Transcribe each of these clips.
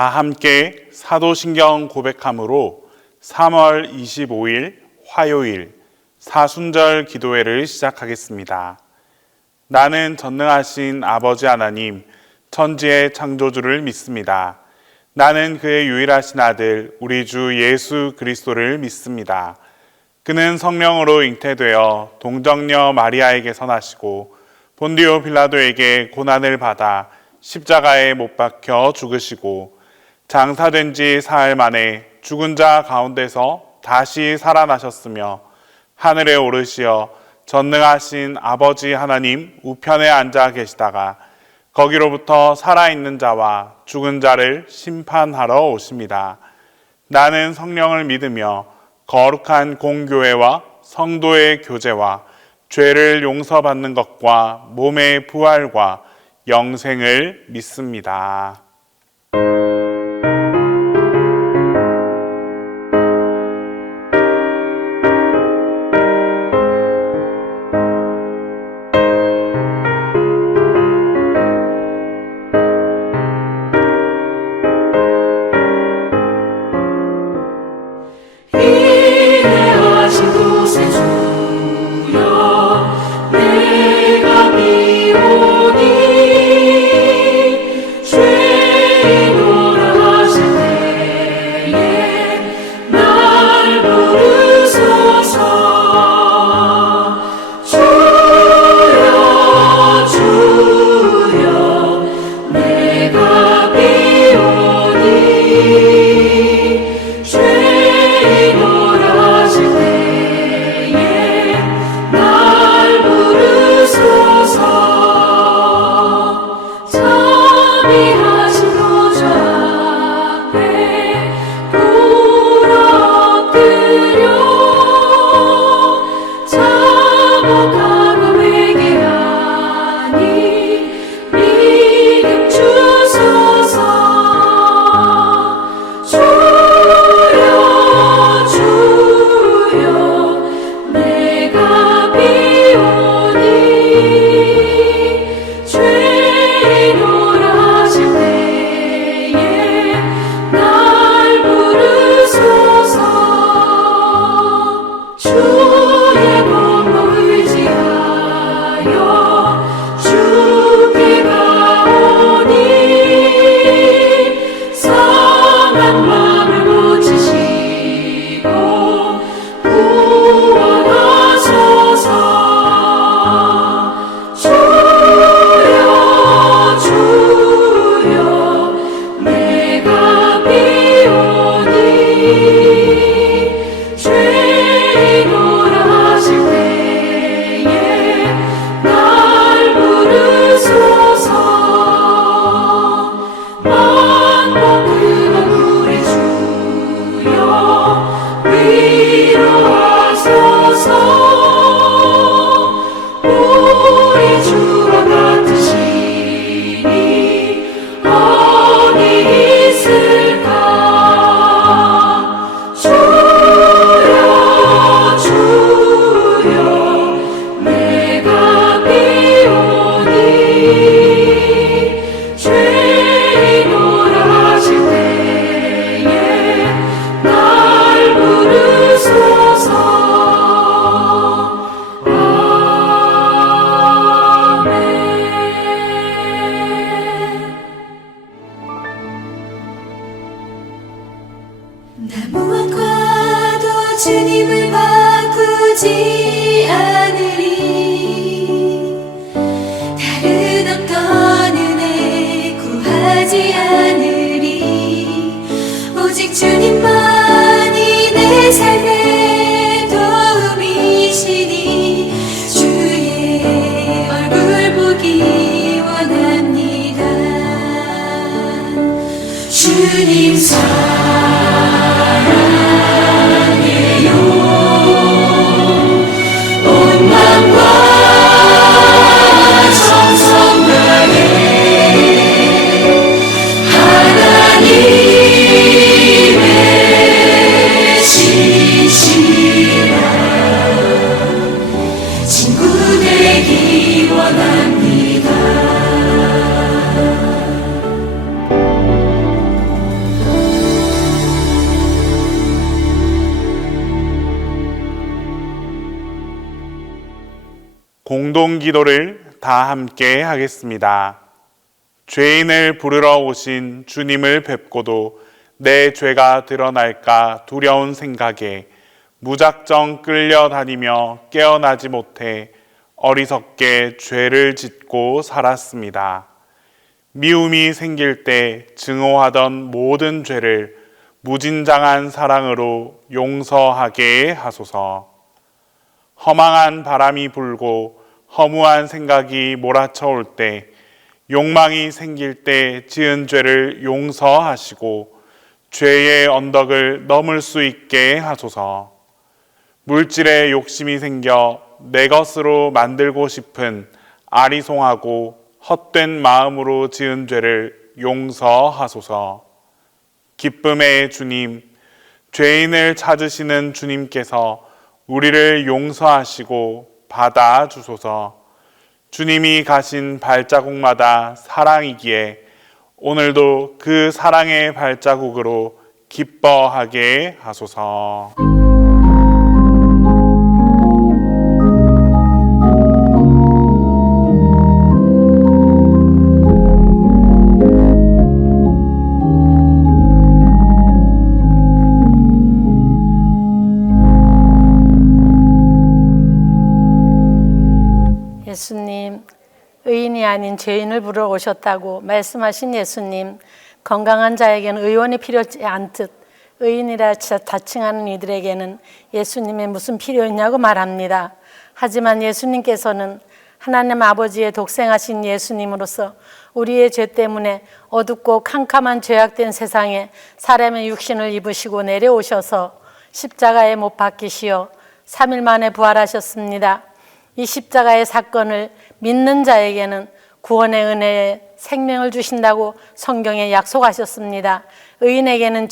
다 함께 사도신경 고백함으로 3월 25일 화요일 사순절 기도회를 시작하겠습니다. 나는 전능하신 아버지 하나님, 천지의 창조주를 믿습니다. 나는 그의 유일하신 아들, 우리 주 예수 그리스도를 믿습니다. 그는 성령으로 잉태되어 동정녀 마리아에게서 나시고 본디오 빌라도에게 고난을 받아 십자가에 못 박혀 죽으시고 장사된 지 사흘 만에 죽은 자 가운데서 다시 살아나셨으며 하늘에 오르시어 전능하신 아버지 하나님 우편에 앉아 계시다가 거기로부터 살아있는 자와 죽은 자를 심판하러 오십니다. 나는 성령을 믿으며 거룩한 공교회와 성도의 교제와 죄를 용서받는 것과 몸의 부활과 영생을 믿습니다. 주님을 바꾸지 않으리. 다른 어떤 은혜 구하지 않으리. 오직 주님만이 내 삶의 도움이시니 주의 얼굴 보기 원합니다. 주님 기도를 다 함께 하겠습니다. 죄인을 부르러 오신 주님을 뵙고도 내 죄가 드러날까 두려운 생각에 무작정 끌려다니며 깨어나지 못해 어리석게 죄를 짓고 살았습니다. 미움이 생길 때 증오하던 모든 죄를 무진장한 사랑으로 용서하게 하소서. 허망한 바람이 불고 허무한 생각이 몰아쳐올 때, 욕망이 생길 때 지은 죄를 용서하시고 죄의 언덕을 넘을 수 있게 하소서. 물질에 욕심이 생겨 내 것으로 만들고 싶은 아리송하고 헛된 마음으로 지은 죄를 용서하소서. 기쁨의 주님, 죄인을 찾으시는 주님께서 우리를 용서하시고 받아주소서. 주님이 가신 발자국마다 사랑이기에 오늘도 그 사랑의 발자국으로 기뻐하게 하소서. 예수님, 의인이 아닌 죄인을 부르러 오셨다고 말씀하신 예수님, 건강한 자에게는 의원이 필요하지 않듯 의인이라 자칭하는 이들에게는 예수님의 무슨 필요 있냐고 말합니다. 하지만 예수님께서는 하나님 아버지의 독생하신 예수님으로서 우리의 죄 때문에 어둡고 캄캄한 죄악된 세상에 사람의 육신을 입으시고 내려오셔서 십자가에 못 박히시어 3일 만에 부활하셨습니다. 이 십자가의 사건을 믿는 자에게는 구원의 은혜에 생명을 주신다고 성경에 약속하셨습니다. 의인에게는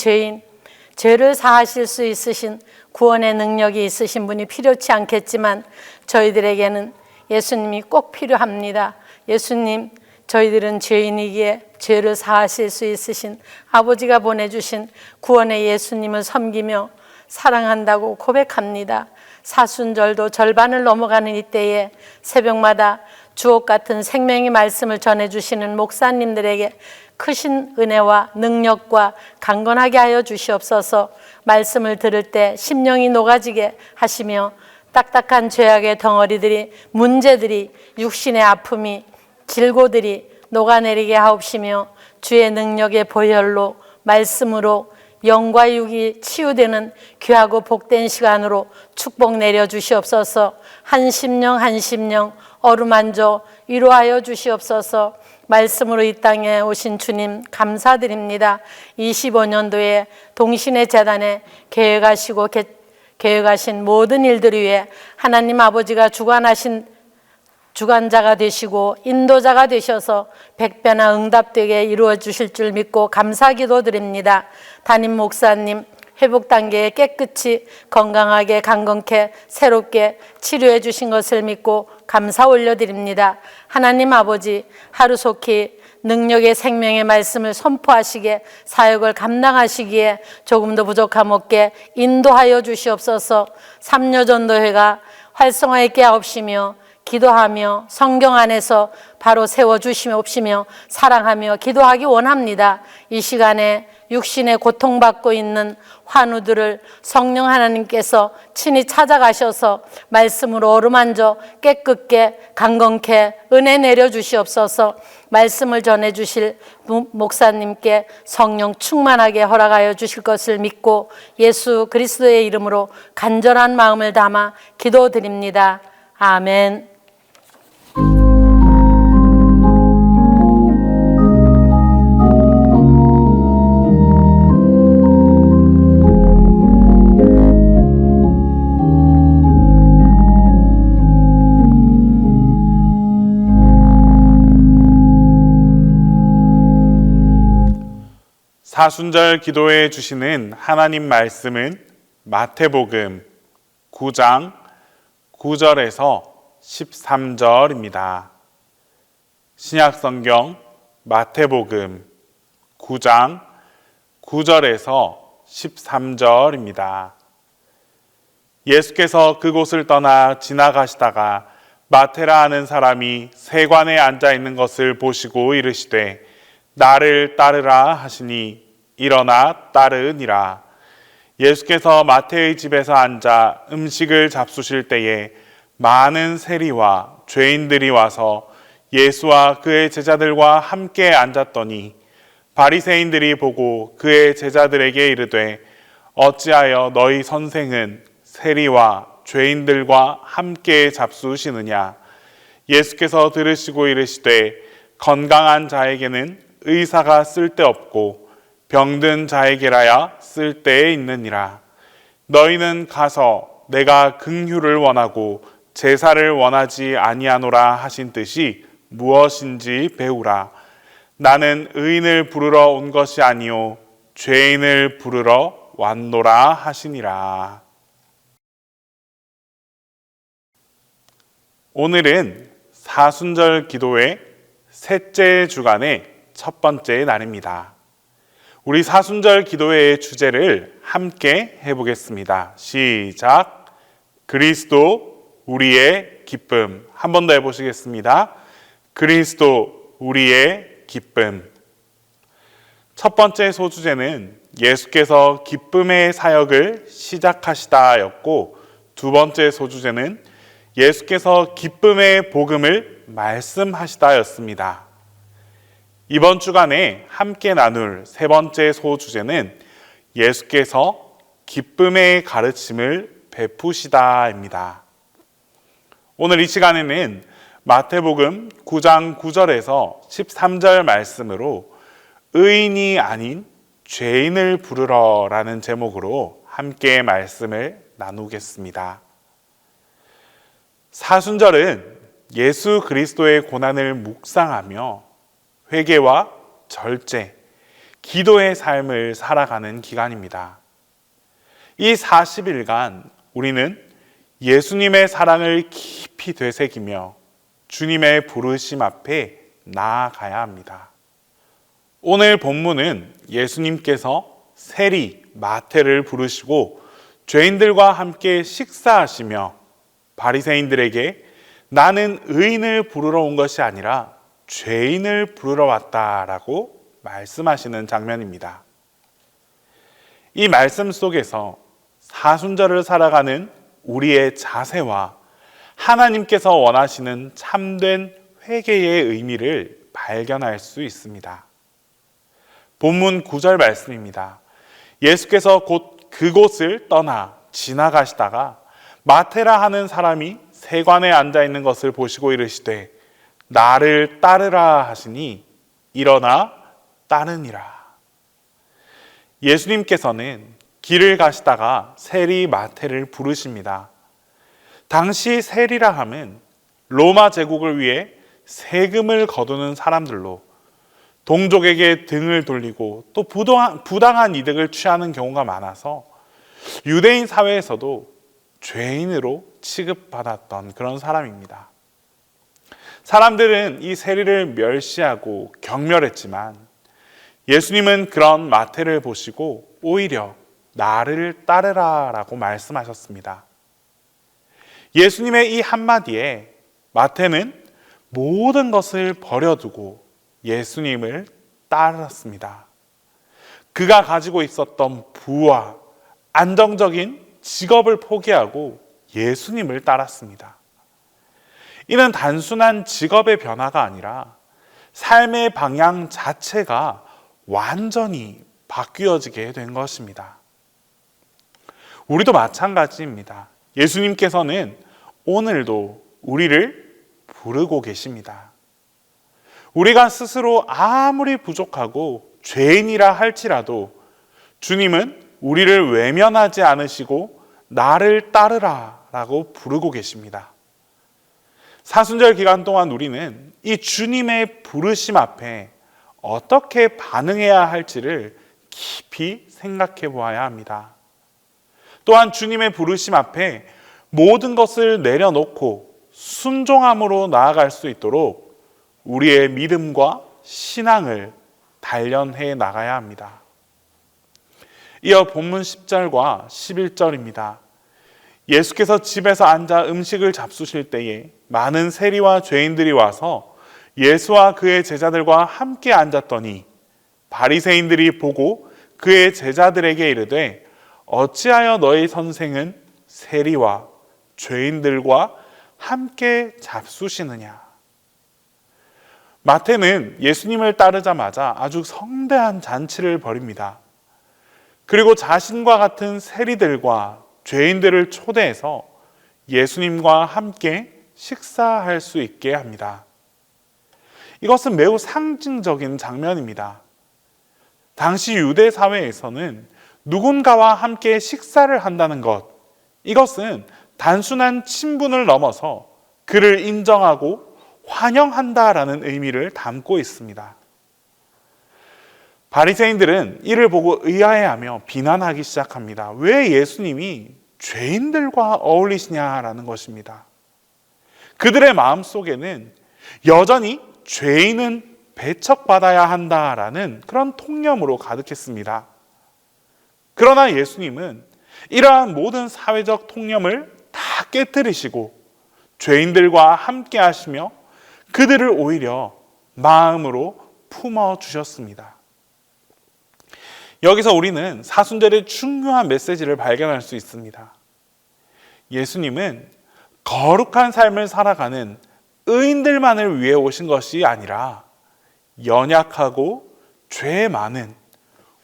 죄를 사하실 수 있으신 구원의 능력이 있으신 분이 필요치 않겠지만 저희들에게는 예수님이 꼭 필요합니다. 예수님, 저희들은 죄인이기에 죄를 사하실 수 있으신 아버지가 보내주신 구원의 예수님을 섬기며 사랑한다고 고백합니다. 사순절도 절반을 넘어가는 이때에 새벽마다 주옥 같은 생명의 말씀을 전해주시는 목사님들에게 크신 은혜와 능력과 강건하게 하여 주시옵소서. 말씀을 들을 때 심령이 녹아지게 하시며 딱딱한 죄악의 덩어리들이, 문제들이, 육신의 아픔이, 질고들이 녹아내리게 하옵시며 주의 능력의 보혈로, 말씀으로 영과 육이 치유되는 귀하고 복된 시간으로 축복 내려주시옵소서. 한 심령 어루만져 위로하여 주시옵소서. 말씀으로 이 땅에 오신 주님 감사드립니다. 25년도에 동신의 재단에 계획하신 모든 일들 위해 하나님 아버지가 주관자가 되시고 인도자가 되셔서 백배나 응답되게 이루어 주실 줄 믿고 감사 기도드립니다. 담임 목사님 회복 단계에 깨끗이 건강하게 강건케 새롭게 치료해 주신 것을 믿고 감사 올려드립니다. 하나님 아버지, 하루속히 능력의 생명의 말씀을 선포하시게 사역을 감당하시기에 조금도 부족함 없게 인도하여 주시옵소서. 삼려전도회가 활성화 있게 하옵시며 기도하며 성경 안에서 바로 세워주시옵시며 사랑하며 기도하기 원합니다. 이 시간에 육신에 고통받고 있는 환우들을 성령 하나님께서 친히 찾아가셔서 말씀으로 어루만져 깨끗게 강건케 은혜 내려주시옵소서. 말씀을 전해주실 목사님께 성령 충만하게 허락하여 주실 것을 믿고 예수 그리스도의 이름으로 간절한 마음을 담아 기도드립니다. 아멘. 사순절 기도해 주시는 하나님 말씀은 마태복음 9장 9절에서 13절입니다. 신약성경 마태복음 9장 9절에서 13절입니다. 예수께서 그곳을 떠나 지나가시다가 마테라 하는 사람이 세관에 앉아 있는 것을 보시고 이르시되 나를 따르라 하시니 일어나 따르니라. 예수께서 마태의 집에서 앉아 음식을 잡수실 때에 많은 세리와 죄인들이 와서 예수와 그의 제자들과 함께 앉았더니 바리새인들이 보고 그의 제자들에게 이르되 어찌하여 너희 선생은 세리와 죄인들과 함께 잡수시느냐. 예수께서 들으시고 이르시되 건강한 자에게는 의사가 쓸데없고 병든 자에게라야 쓸데에 있느니라. 너희는 가서 내가 긍휼을 원하고 제사를 원하지 아니하노라 하신 뜻이 무엇인지 배우라. 나는 의인을 부르러 온 것이 아니요 죄인을 부르러 왔노라 하시니라. 오늘은 사순절 기도의 셋째 주간의 첫 번째 날입니다. 우리 사순절 기도회의 주제를 함께 해보겠습니다. 시작. 그리스도 우리의 기쁨. 한 번 더 해보시겠습니다. 그리스도 우리의 기쁨. 첫 번째 소주제는 예수께서 기쁨의 사역을 시작하시다였고, 두 번째 소주제는 예수께서 기쁨의 복음을 말씀하시다였습니다. 이번 주간에 함께 나눌 세 번째 소주제는 예수께서 기쁨의 가르침을 베푸시다입니다. 오늘 이 시간에는 마태복음 9장 9절에서 13절 말씀으로 의인이 아닌 죄인을 부르러 라는 제목으로 함께 말씀을 나누겠습니다. 사순절은 예수 그리스도의 고난을 묵상하며 회개와 절제, 기도의 삶을 살아가는 기간입니다. 이 40일간 우리는 예수님의 사랑을 깊이 되새기며 주님의 부르심 앞에 나아가야 합니다. 오늘 본문은 예수님께서 세리 마태를 부르시고 죄인들과 함께 식사하시며 바리새인들에게 나는 의인을 부르러 온 것이 아니라 죄인을 부르러 왔다라고 말씀하시는 장면입니다. 이 말씀 속에서 사순절을 살아가는 우리의 자세와 하나님께서 원하시는 참된 회개의 의미를 발견할 수 있습니다. 본문 9절 말씀입니다. 예수께서 곧 그곳을 떠나 지나가시다가 마테라 하는 사람이 세관에 앉아 있는 것을 보시고 이르시되 나를 따르라 하시니 일어나 따르니라. 예수님께서는 길을 가시다가 세리 마태를 부르십니다. 당시 세리라 함은 로마 제국을 위해 세금을 거두는 사람들로 동족에게 등을 돌리고 또 부당한 이득을 취하는 경우가 많아서 유대인 사회에서도 죄인으로 취급받았던 그런 사람입니다. 사람들은 이 세리를 멸시하고 경멸했지만 예수님은 그런 마태를 보시고 오히려 나를 따르라 라고 말씀하셨습니다. 예수님의 이 한마디에 마태는 모든 것을 버려두고 예수님을 따랐습니다. 그가 가지고 있었던 부와 안정적인 직업을 포기하고 예수님을 따랐습니다. 이는 단순한 직업의 변화가 아니라 삶의 방향 자체가 완전히 바뀌어지게 된 것입니다. 우리도 마찬가지입니다. 예수님께서는 오늘도 우리를 부르고 계십니다. 우리가 스스로 아무리 부족하고 죄인이라 할지라도 주님은 우리를 외면하지 않으시고 나를 따르라 라고 부르고 계십니다. 사순절 기간 동안 우리는 이 주님의 부르심 앞에 어떻게 반응해야 할지를 깊이 생각해 보아야 합니다. 또한 주님의 부르심 앞에 모든 것을 내려놓고 순종함으로 나아갈 수 있도록 우리의 믿음과 신앙을 단련해 나가야 합니다. 이어 본문 10절과 11절입니다. 예수께서 집에서 앉아 음식을 잡수실 때에 많은 세리와 죄인들이 와서 예수와 그의 제자들과 함께 앉았더니 바리새인들이 보고 그의 제자들에게 이르되 어찌하여 너희 선생은 세리와 죄인들과 함께 잡수시느냐. 마태는 예수님을 따르자마자 아주 성대한 잔치를 벌입니다. 그리고 자신과 같은 세리들과 죄인들을 초대해서 예수님과 함께 식사할 수 있게 합니다. 이것은 매우 상징적인 장면입니다. 당시 유대 사회에서는 누군가와 함께 식사를 한다는 것, 이것은 단순한 친분을 넘어서 그를 인정하고 환영한다라는 의미를 담고 있습니다. 바리새인들은 이를 보고 의아해하며 비난하기 시작합니다. 왜 예수님이 죄인들과 어울리시냐라는 것입니다. 그들의 마음속에는 여전히 죄인은 배척받아야 한다라는 그런 통념으로 가득했습니다. 그러나 예수님은 이러한 모든 사회적 통념을 다 깨뜨리시고 죄인들과 함께 하시며 그들을 오히려 마음으로 품어주셨습니다. 여기서 우리는 사순절의 중요한 메시지를 발견할 수 있습니다. 예수님은 거룩한 삶을 살아가는 의인들만을 위해 오신 것이 아니라 연약하고 죄 많은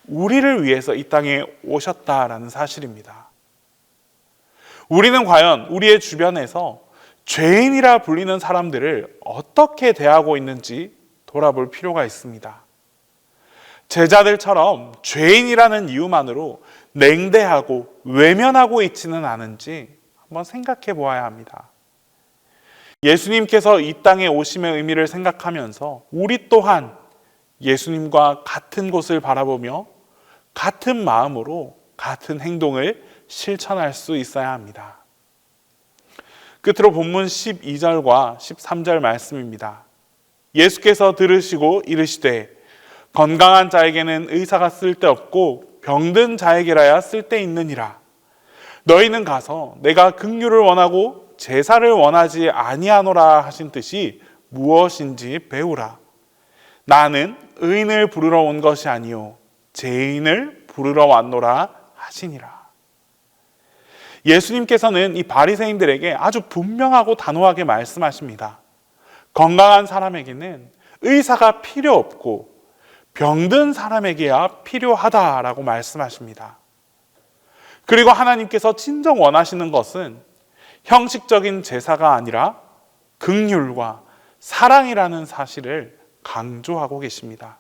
우리를 위해서 이 땅에 오셨다라는 사실입니다. 우리는 과연 우리의 주변에서 죄인이라 불리는 사람들을 어떻게 대하고 있는지 돌아볼 필요가 있습니다. 제자들처럼 죄인이라는 이유만으로 냉대하고 외면하고 있지는 않은지 한번 생각해 보아야 합니다. 예수님께서 이 땅에 오심의 의미를 생각하면서 우리 또한 예수님과 같은 곳을 바라보며 같은 마음으로 같은 행동을 실천할 수 있어야 합니다. 끝으로 본문 12절과 13절 말씀입니다. 예수께서 들으시고 이르시되 건강한 자에게는 의사가 쓸데없고 병든 자에게라야 쓸데있느니라. 너희는 가서 내가 긍휼을 원하고 제사를 원하지 아니하노라 하신 뜻이 무엇인지 배우라. 나는 의인을 부르러 온 것이 아니요 죄인을 부르러 왔노라 하시니라. 예수님께서는 이 바리새인들에게 아주 분명하고 단호하게 말씀하십니다. 건강한 사람에게는 의사가 필요 없고 병든 사람에게야 필요하다라고 말씀하십니다. 그리고 하나님께서 진정 원하시는 것은 형식적인 제사가 아니라 긍휼과 사랑이라는 사실을 강조하고 계십니다.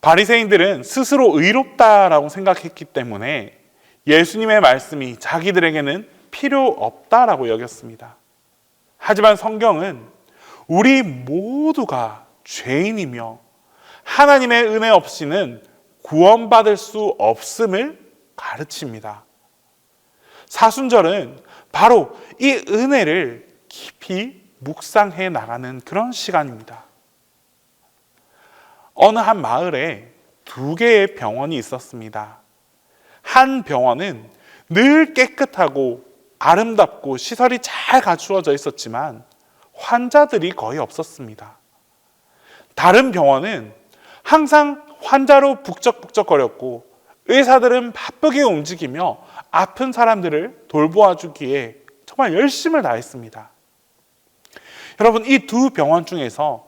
바리새인들은 스스로 의롭다라고 생각했기 때문에 예수님의 말씀이 자기들에게는 필요 없다라고 여겼습니다. 하지만 성경은 우리 모두가 죄인이며 하나님의 은혜 없이는 구원받을 수 없음을 가르칩니다. 사순절은 바로 이 은혜를 깊이 묵상해 나가는 그런 시간입니다. 어느 한 마을에 2개의 병원이 있었습니다. 한 병원은 늘 깨끗하고 아름답고 시설이 잘 갖추어져 있었지만 환자들이 거의 없었습니다. 다른 병원은 항상 환자로 북적북적거렸고 의사들은 바쁘게 움직이며 아픈 사람들을 돌보아 주기에 정말 열심을 다했습니다. 여러분, 이 2 병원 중에서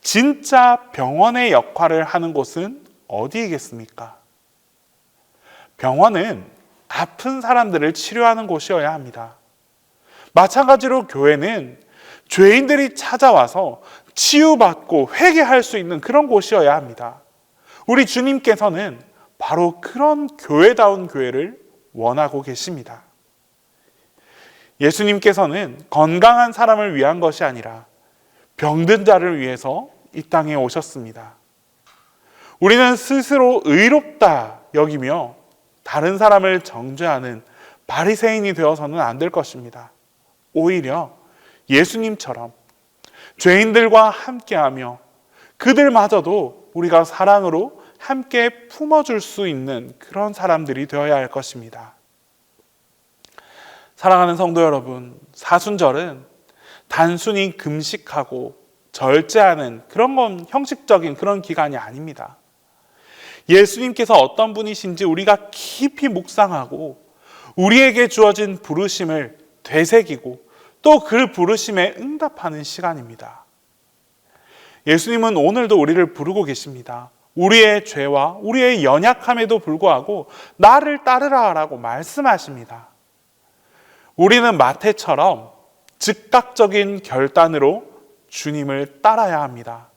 진짜 병원의 역할을 하는 곳은 어디이겠습니까? 병원은 아픈 사람들을 치료하는 곳이어야 합니다. 마찬가지로 교회는 죄인들이 찾아와서 치유받고 회개할 수 있는 그런 곳이어야 합니다. 우리 주님께서는 바로 그런 교회다운 교회를 원하고 계십니다. 예수님께서는 건강한 사람을 위한 것이 아니라 병든 자를 위해서 이 땅에 오셨습니다. 우리는 스스로 의롭다 여기며 다른 사람을 정죄하는 바리새인이 되어서는 안 될 것입니다. 오히려 예수님처럼 죄인들과 함께하며 그들마저도 우리가 사랑으로 함께 품어줄 수 있는 그런 사람들이 되어야 할 것입니다. 사랑하는 성도 여러분, 사순절은 단순히 금식하고 절제하는 그런 형식적인 그런 기간이 아닙니다. 예수님께서 어떤 분이신지 우리가 깊이 묵상하고 우리에게 주어진 부르심을 되새기고 또 그 부르심에 응답하는 시간입니다. 예수님은 오늘도 우리를 부르고 계십니다. 우리의 죄와 우리의 연약함에도 불구하고 나를 따르라 라고 말씀하십니다. 우리는 마태처럼 즉각적인 결단으로 주님을 따라야 합니다.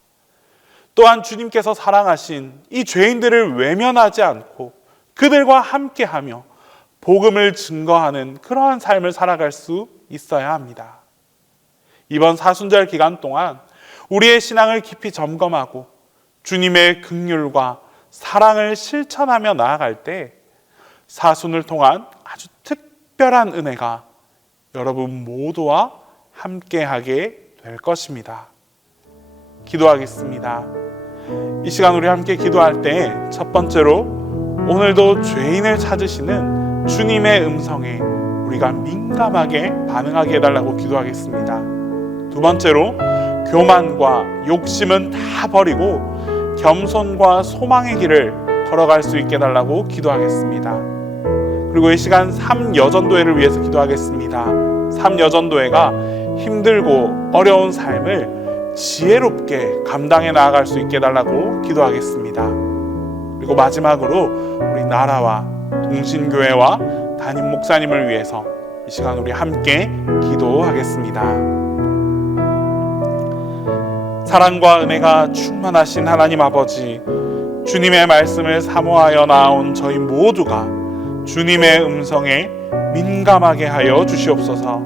또한 주님께서 사랑하신 이 죄인들을 외면하지 않고 그들과 함께하며 복음을 증거하는 그러한 삶을 살아갈 수 있어야 합니다. 이번 사순절 기간 동안 우리의 신앙을 깊이 점검하고 주님의 긍휼과 사랑을 실천하며 나아갈 때 사순을 통한 아주 특별한 은혜가 여러분 모두와 함께하게 될 것입니다. 기도하겠습니다. 이 시간 우리 함께 기도할 때 첫 번째로 오늘도 죄인을 찾으시는 주님의 음성에 우리가 민감하게 반응하게 해달라고 기도하겠습니다. 두 번째로 교만과 욕심은 다 버리고 겸손과 소망의 길을 걸어갈 수 있게 해달라고 기도하겠습니다. 그리고 이 시간 삼여전도회를 위해서 기도하겠습니다. 삼여전도회가 힘들고 어려운 삶을 지혜롭게 감당해 나아갈 수 있게 해달라고 기도하겠습니다. 그리고 마지막으로 우리 나라와 동신교회와 담임 목사님을 위해서 이 시간 우리 함께 기도하겠습니다. 사랑과 은혜가 충만하신 하나님 아버지, 주님의 말씀을 사모하여 나온 저희 모두가 주님의 음성에 민감하게 하여 주시옵소서.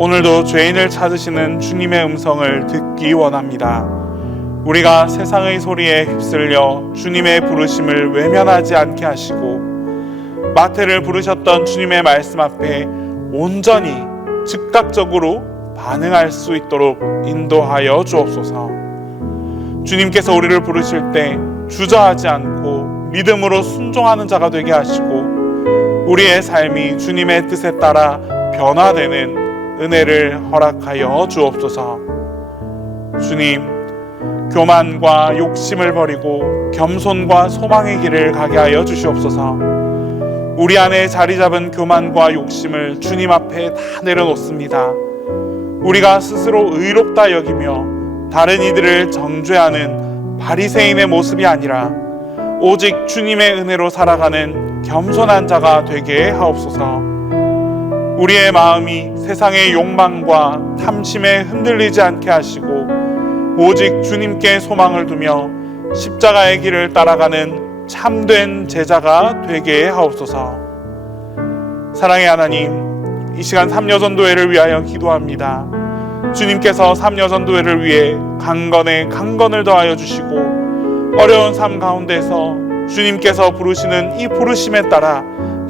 오늘도 죄인을 찾으시는 주님의 음성을 듣기 원합니다. 우리가 세상의 소리에 휩쓸려 주님의 부르심을 외면하지 않게 하시고 마태를 부르셨던 주님의 말씀 앞에 온전히 즉각적으로 반응할 수 있도록 인도하여 주옵소서. 주님께서 우리를 부르실 때 주저하지 않고 믿음으로 순종하는 자가 되게 하시고 우리의 삶이 주님의 뜻에 따라 변화되는 은혜를 허락하여 주옵소서. 주님, 교만과 욕심을 버리고 겸손과 소망의 길을 가게 하여 주시옵소서. 우리 안에 자리 잡은 교만과 욕심을 주님 앞에 다 내려놓습니다. 우리가 스스로 의롭다 여기며 다른 이들을 정죄하는 바리새인의 모습이 아니라 오직 주님의 은혜로 살아가는 겸손한 자가 되게 하옵소서. 우리의 마음이 세상의 욕망과 탐심에 흔들리지 않게 하시고 오직 주님께 소망을 두며 십자가의 길을 따라가는 참된 제자가 되게 하옵소서. 사랑의 하나님, 이 시간 삼여전도회를 위하여 기도합니다. 주님께서 삼여전도회를 위해 강건에 강건을 더하여 주시고 어려운 삶 가운데서 주님께서 부르시는 이 부르심에 따라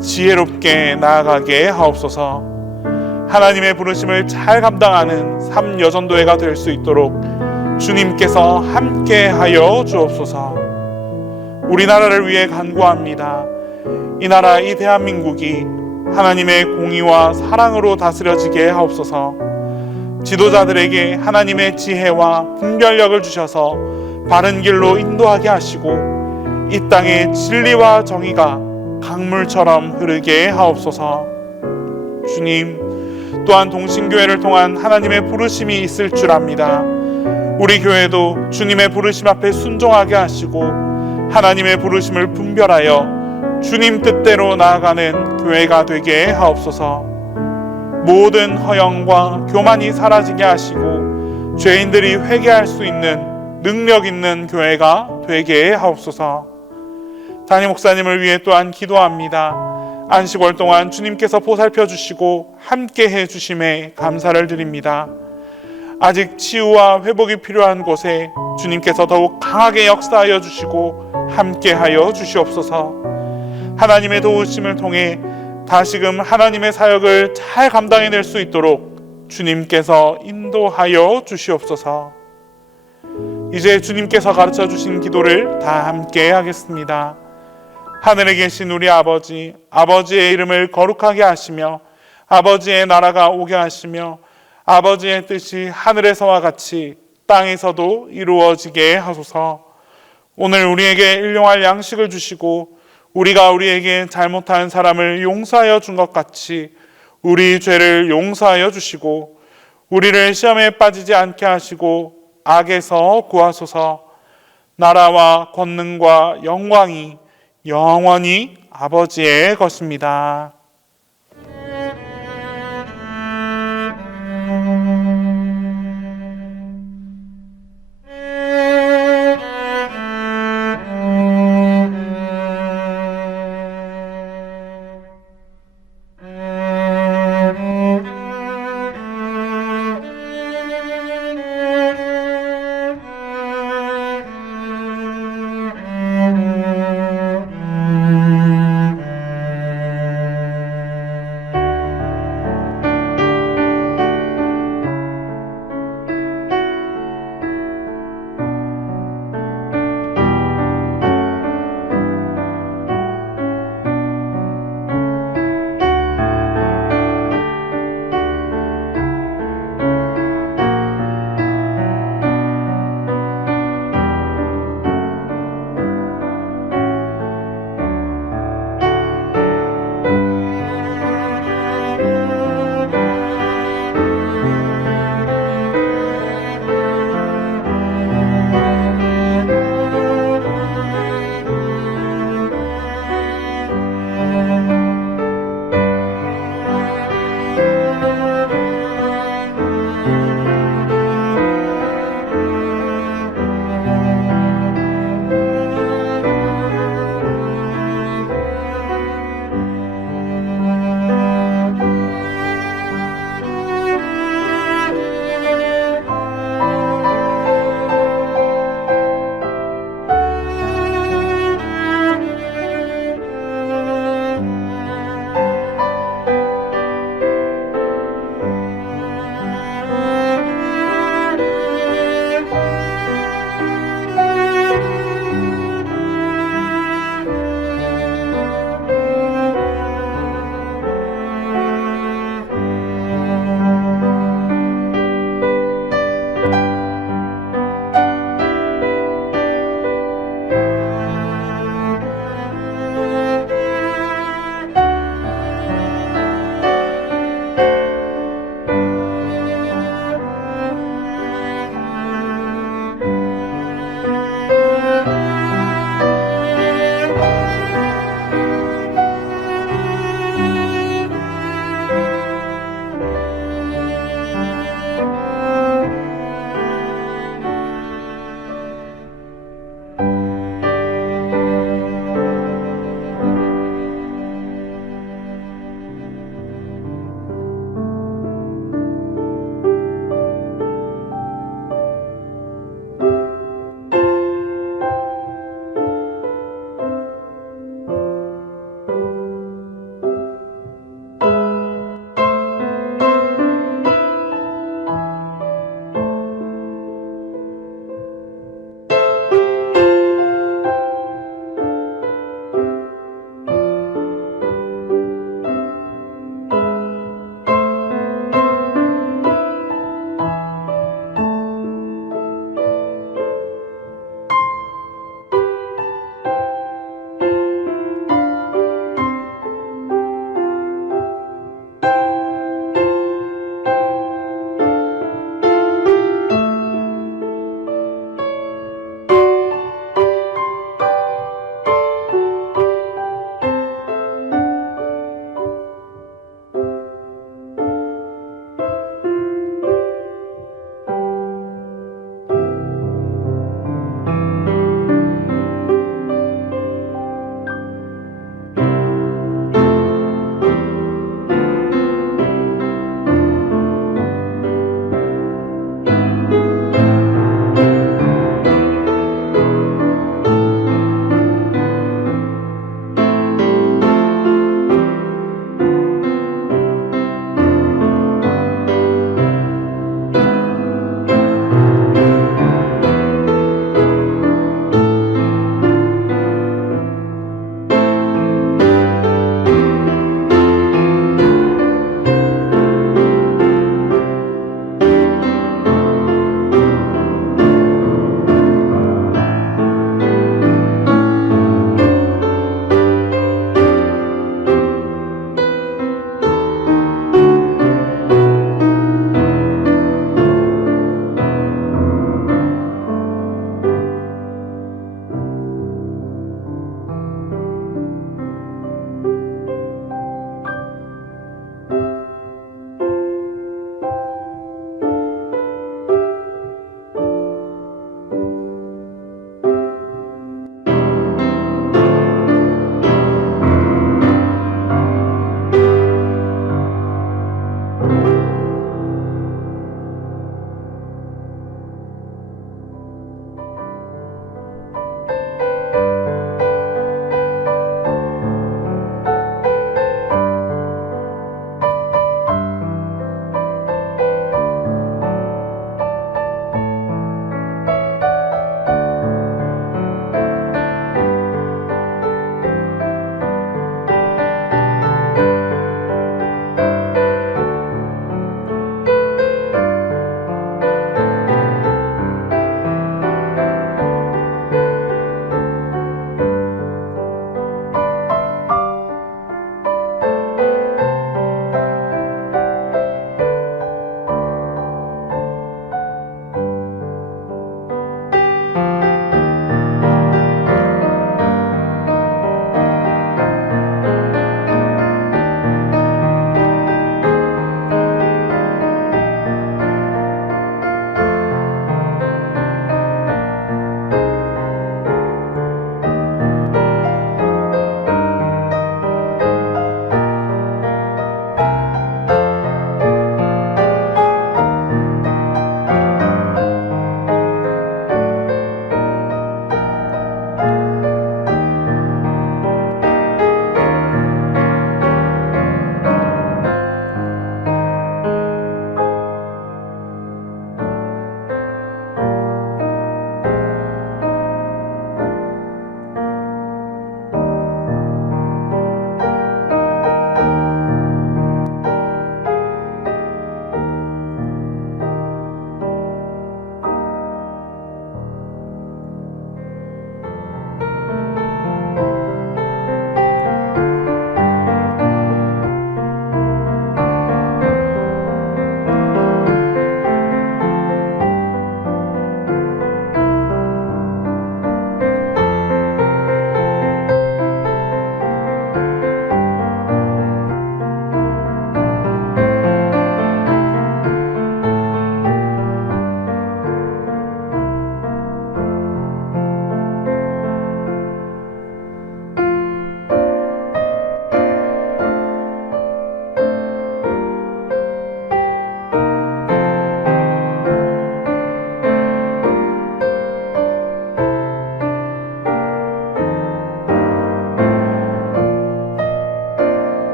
지혜롭게 나아가게 하옵소서. 하나님의 부르심을 잘 감당하는 삼여전도회가 될 수 있도록 주님께서 함께하여 주옵소서. 우리나라를 위해 간구합니다. 이 나라, 이 대한민국이 하나님의 공의와 사랑으로 다스려지게 하옵소서. 지도자들에게 하나님의 지혜와 분별력을 주셔서 바른 길로 인도하게 하시고 이 땅에 진리와 정의가 강물처럼 흐르게 하옵소서. 주님, 또한 동신교회를 통한 하나님의 부르심이 있을 줄 압니다. 우리 교회도 주님의 부르심 앞에 순종하게 하시고 하나님의 부르심을 분별하여 주님 뜻대로 나아가는 교회가 되게 하옵소서. 모든 허영과 교만이 사라지게 하시고 죄인들이 회개할 수 있는 능력 있는 교회가 되게 하옵소서. 담임 목사님을 위해 또한 기도합니다. 안식월 동안 주님께서 보살펴 주시고 함께 해 주심에 감사를 드립니다. 아직 치유와 회복이 필요한 곳에 주님께서 더욱 강하게 역사하여 주시고 함께하여 주시옵소서. 하나님의 도우심을 통해 다시금 하나님의 사역을 잘 감당해낼 수 있도록 주님께서 인도하여 주시옵소서. 이제 주님께서 가르쳐 주신 기도를 다 함께 하겠습니다. 하늘에 계신 우리 아버지, 아버지의 이름을 거룩하게 하시며 아버지의 나라가 오게 하시며 아버지의 뜻이 하늘에서와 같이 땅에서도 이루어지게 하소서. 오늘 우리에게 일용할 양식을 주시고 우리가 우리에게 잘못한 사람을 용서하여 준 것 같이 우리 죄를 용서하여 주시고 우리를 시험에 빠지지 않게 하시고 악에서 구하소서. 나라와 권능과 영광이 영원히 아버지의 것입니다.